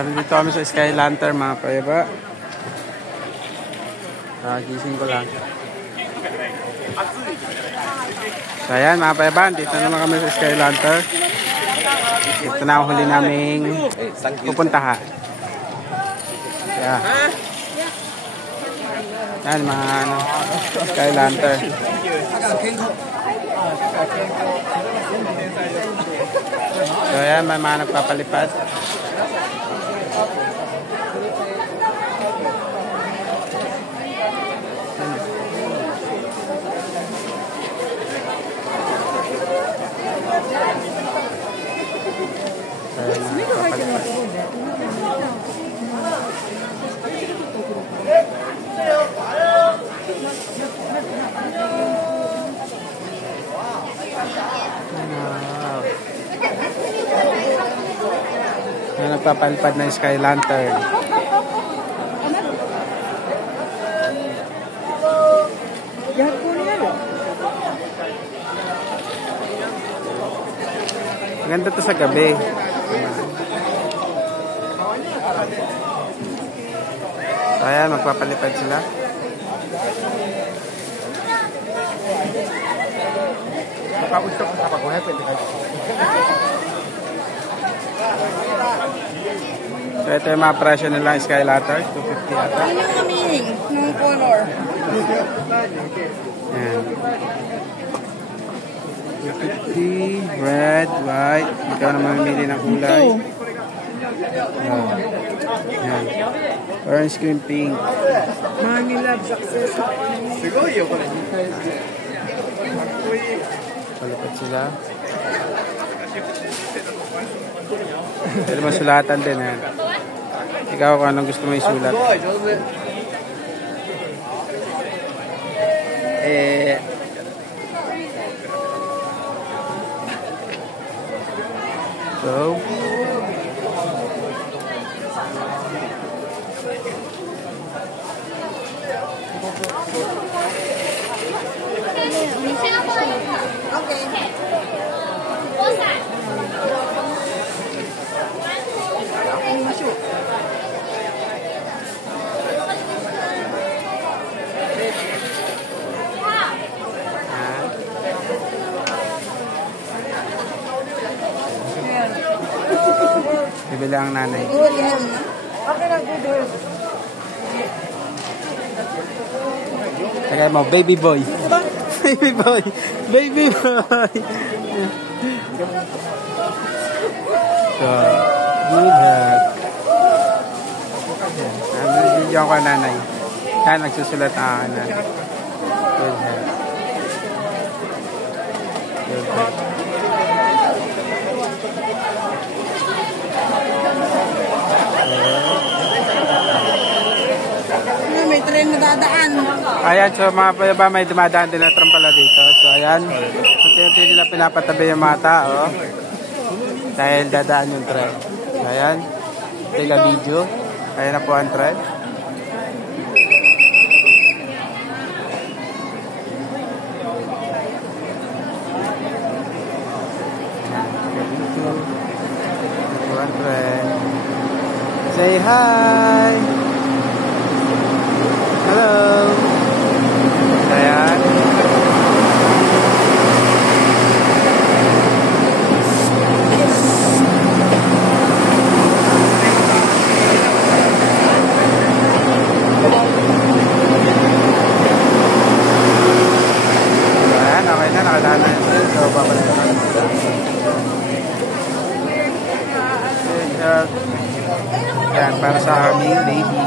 Nandito kami sa Sky Lantern mga payaba. Gising ko lang. So ayan mga payaba, dito naman kami sa Sky Lantern. Ito na ang huli naming pupuntahan. Yeah. Yan mga Sky Lantern. So ayan, may mga nagpapalipad. Nagpapalipad ng Sky Lantern. Ganda to sa gabi. So ayan, magpapalipad sila. So ito yung mga presyo nila Sky Lantern, 250 ata. Ano yung meaning ng color? Ayan. 250, red, white. Ikaw na mamimili ng kulay. Ayan. Orange, green, pink. Money, love, success. Palipad sila. Pwede masulatan din eh. Ikaw kung anong gusto mo isulat. So bibili ang nanay. Tagay mo, baby boy. Baby boy. Baby boy. So, good head. Nabibigyan ko nanay. Kaya nagsusulat ang nanay. Good head. Good head. May train na dadaan. Ayan, so mga payaba, may dumadaan din na tram pala dito. So ayan, unti-unti nila pinapatabi yung mga tao. Dahil dadaan yung tren. So ayan, take a video. Ayan na po ang tren. Say hi! Hello! Ayan. Ayan, okay na. Nakadaan na yun. So, babalik na natin sila. Ayan, para sa aming baby.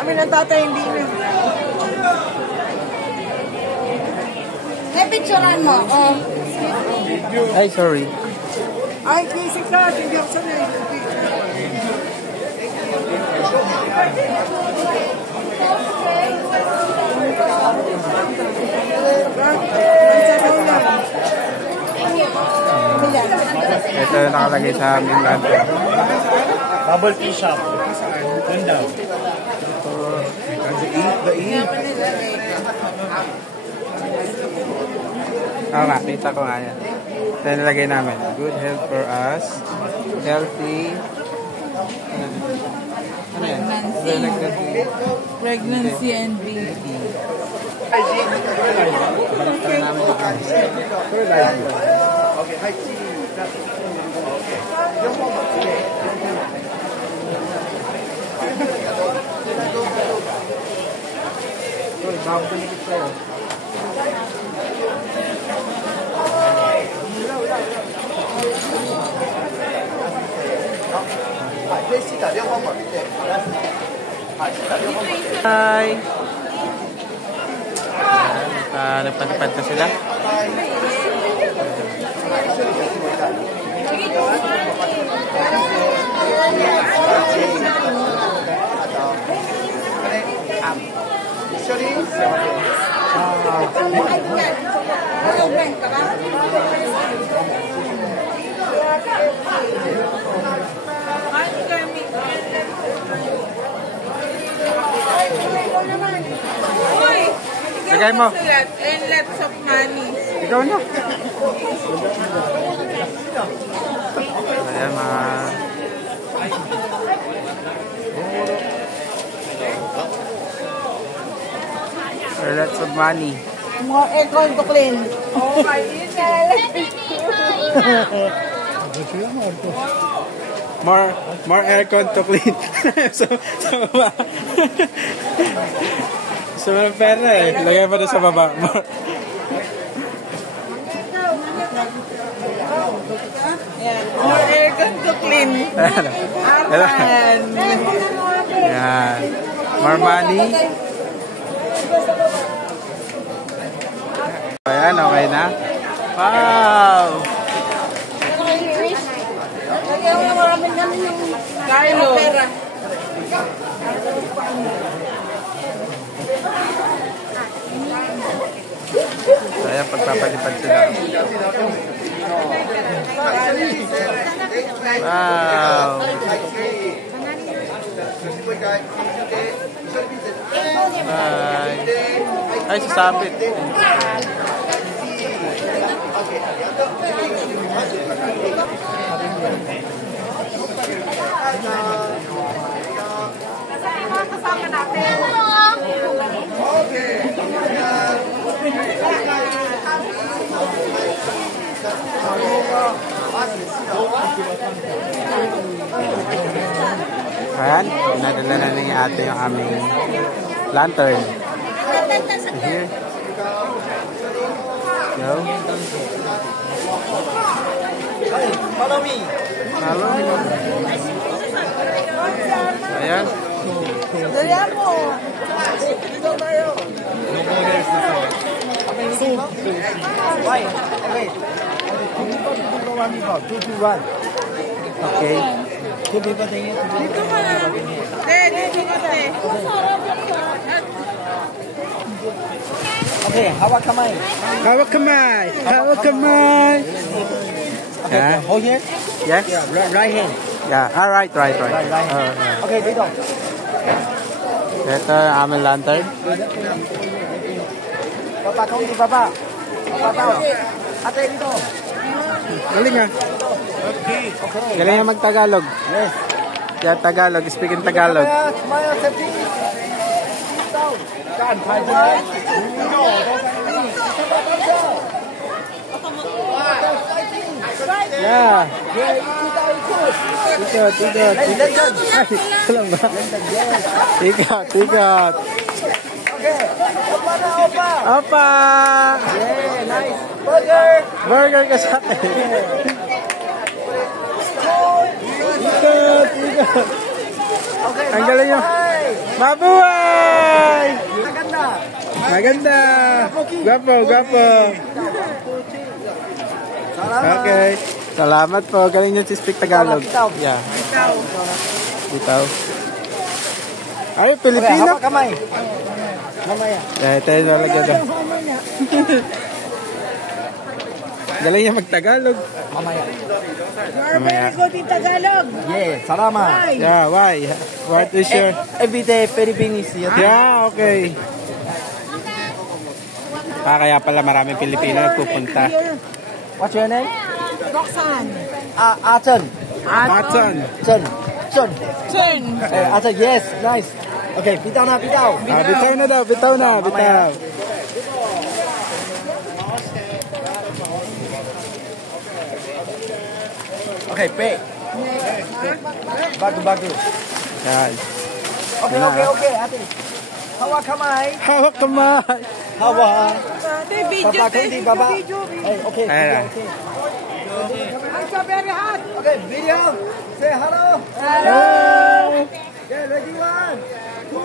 Kami ng tatay hindi na. Picturean mo. Oh. Ay, sorry. Ay, basic ka. Hindi ako sanay. Ito yung nakalagay sa aming lantern. Bubble tea shop. Ganda. Ito, Oo nga, kita ko nga yan. Ito nilagay namin. Good health for us. Healthy. Ano yan? Pregnancy and baby. Hi! Nagpatipad na sila. Lagay mo. And lots of money. Ikaw na. Ayan mga... Lots of money. More aircon to clean. Oh my More aircon to clean. so ba? So, walang pera eh. Lagay mo na sa baba. More aircon to clean. Aman. Yan. More money. Ayan, okay na. Wow! Lagyan mo na maraming namin yung Carlo. pera. So, ayan, pagpapalipad sila. Wow! Bye! Ay, sasabit. Kasama natin. Ayan, pinadala na ni ate yung aming lantern. Here. Go. Follow me. Halo. Ayan. Lagyan mo. Dito tayo. Why? Okay. Okay. Dito ka na. Dito ka na. Okay, hawak kamay. Hawak kamay! Hawak kamay! Yeah. Hold here. Yes? Right hand. Yeah. Ah, right. Right hand. Right. Okay, dito. Ito ang aming lantern. Papa, kaunti, papa. Papa. Ate, dito. Galing ah. Okay. Galing nga mag-Tagalog. Yes. Yeah, Tagalog. Speaking Tagalog. Smile, safety. Down. Down. Five minutes. No, Yeah. Ikot. Listen. Ay, alam ba? Ikot. Okay. Opa na, opa. Opa! Yeah, nice. Burger. Burger ka sa akin. Ikot. Okay. Ang galing yun. bye. Mabuhay! Maganda. Gwapo. Salamat. Okay. Salamat po. Galing nyo si speak Tagalog. Bitaw. Yeah. Bitaw. Ay, Okay, Pilipino. hawak kamay. Mamaya. Yeah, ito yung nalagyan doon. Galing niya mag-Tagalog. Mamaya. You're very good in Tagalog. Yeah, salamat. Why? Yeah, why? What is your... Every day, Philippines. Yeah, okay. Kaya pala maraming Pilipino nagpupunta. What's your name? Roxanne. Arton. Watson. Chen. Chen. Turn. Arton, yes, nice. Okay, bitaw na, bitaw. Bitaw na daw, bitaw na, bitaw. Okay, pay. Bago. Yan. Okay, ate. Hawak kamay. Hawak kamay. Hawak. Video. Baba. Hey, okay. Ayan. Okay. I'm so very hot. Okay, video. Say hello. Hello. Okay, ready, 1, 2,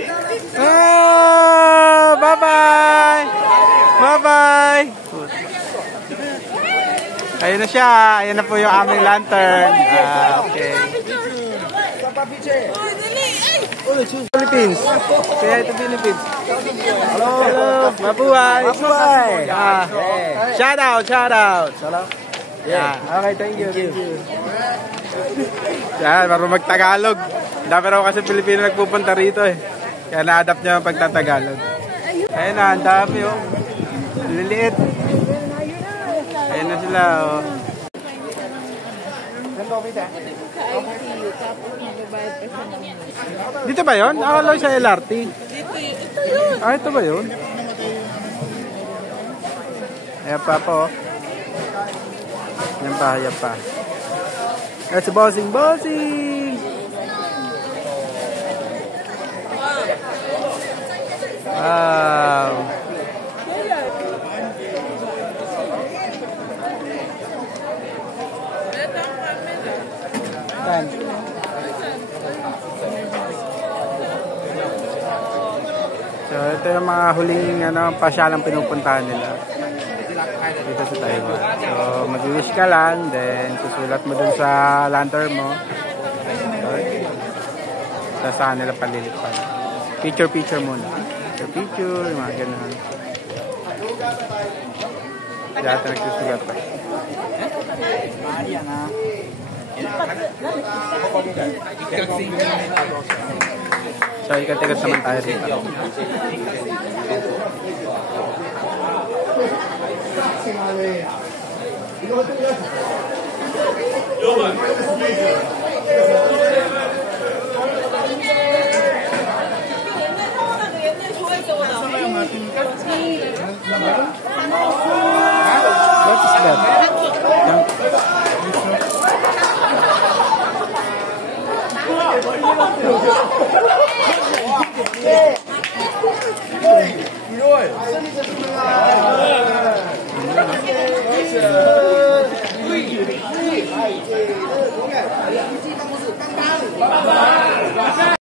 3. Oh, bye-bye. Bye-bye. Ayun na siya. Ayun na po yung aming lantern. Okay. Philippines. Kaya ito Philippines. Hello. Mabuhay. Shout out. Yeah. Okay, thank you. Yan, marunong mag-Tagalog. Dami raw kasi Pilipino nagpupunta rito eh. Kaya na-adapt niya ang pagtatagalog. Ayun na, ang dami oh. Liliit. Ayun na sila oh. Dito ba yun? Akala sa LRT. Ito ba yun? Ayan pa po. Ayan pa. That's bossing. Wow. Saan? So, ito yung mga huling pasyalang pinupuntahan nila dito sa Taiwan. So, mag-wish ka lang, then susulat mo dun sa lantern mo. So, saan nila palilipad. Picture muna. Picture, yung mga ganun. Dati nagsusulat pa. So, ikat-ikat naman tayo dito. What is that?